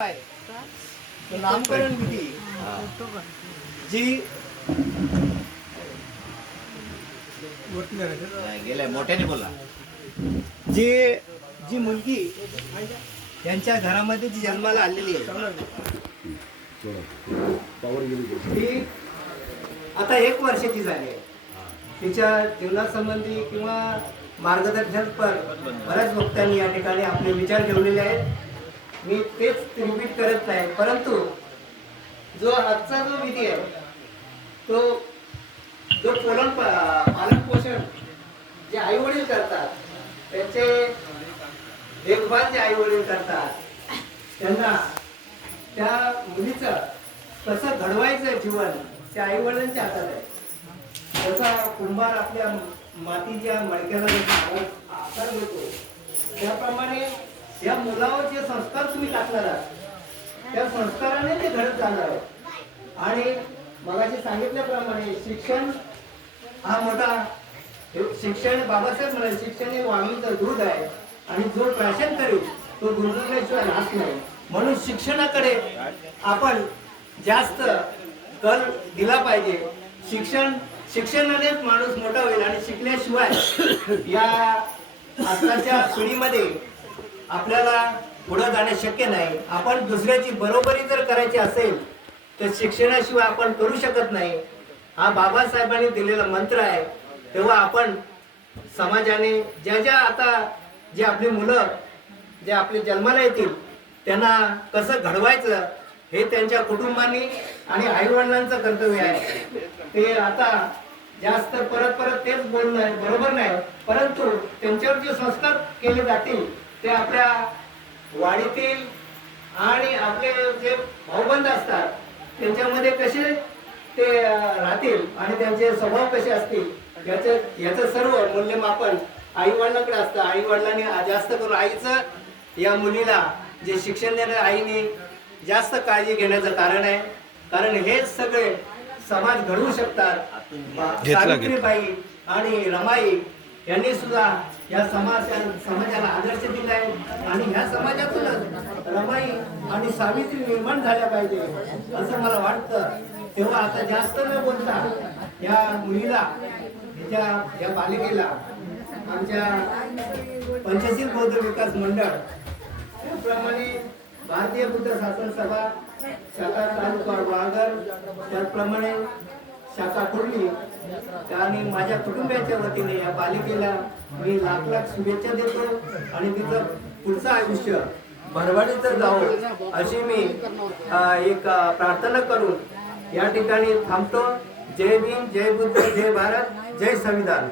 तो नामकरण विधी जी गेले मोठ्याने बोला. जी जी मुलगी यांच्या घरामध्ये जी जन्माला आलेली आहे ती आता 1 वर्षाची झाली आहे. तिच्या जीवनासंबंधी किंवा मार्गदर्शनपर बऱ्याच वक्त्यांनी या ठिकाणी आपले विचार ठेवलेले आहेत. मी तेच रिपीट करत नाही, परंतु जो आजचा जो विधी आहे तो जो पालन पोषण जे आई वडील करतात, त्याचे देखभाल जे आई वडील करतात, त्यांना त्या मुलीचं कसं घडवायचं जीवन त्या आई वडिलांच्या हातात आहे. जसा कुंभार आपल्या मातीच्या मडक्याला आकार देतो, त्याप्रमाणे या मुलावर जे संस्कार तुम्ही टाकणार आहात त्या संस्काराने ते घडत जाणार आहे. आणि मगाशी सांगितल्याप्रमाणे शिक्षण हा मोठा, शिक्षण बाबासाहेब म्हणाले शिक्षण हे वाणीचं दूध आहे आणि जो प्राशन करेल तो गुणगुणल्याशिवाय राहत नाही. म्हणून शिक्षणाकडे आपण जास्त कल दिला पाहिजे. शिक्षणानेच माणूस मोठा होईल आणि शिकल्याशिवाय या आताच्या पिढीमध्ये आपल्याला पुढे जाणे शक्य नाही. आपण दुसऱ्याची बरोबरी जर करायची असेल तर शिक्षणाशिवाय आपण करू शकत नाही. हा बाबासाहेबांनी दिलेला मंत्र आहे. तेव्हा आपण समाजाने ज्या आता जे आपली मुलं जे आपले जन्माला येतील त्यांना कसं घडवायचं हे त्यांच्या कुटुंबांनी आणि आईवडिलांचं कर्तव्य आहे. ते आता जास्त परत तेच बोलणं बरोबर नाही, परंतु त्यांच्यावर जे संस्कार केले जातील ते आपल्या वाडीतील आणि आपले जे भाऊबंद असतात त्यांच्यामध्ये कसे ते राहतील आणि त्यांचे स्वभाव कसे असतील याचं सर्व मूल्यमापन आई वडिलांकडे असतं. आई वडिलांनी जास्त करून आईचं या मुलीला जे शिक्षण देणाऱ्या आईने जास्त काळजी घेण्याचं कारण आहे. कारण हेच सगळे समाज घडवू शकतात. सावित्रीबाई आणि रमाई यांनी सुद्धा या समाजाला आदर्श दिलाय आणि ह्या समाजातूनच रमाई आणि सावित्री निर्माण झाल्या पाहिजे असं मला वाटतं. तेव्हा आता जास्त न बोलता या मुलीला या बालिकेला आमच्या पंचशील बौद्ध विकास मंडळ त्याप्रमाणे भारतीय बुद्ध शासन सभा शाखा तालुका वाळघर, त्याचप्रमाणे शाखा कुर्ली आणि माझ्या कुटुंबियाच्या वतीने या बालिकेला मी लाख शुभेच्छा देतो आणि तिचं पुढचं आयुष्य भरभराटीत जावं अशी मी एक प्रार्थना करून या ठिकाणी थांबतो. जय भीम, जय बुद्ध, जय भारत, जय संविधान.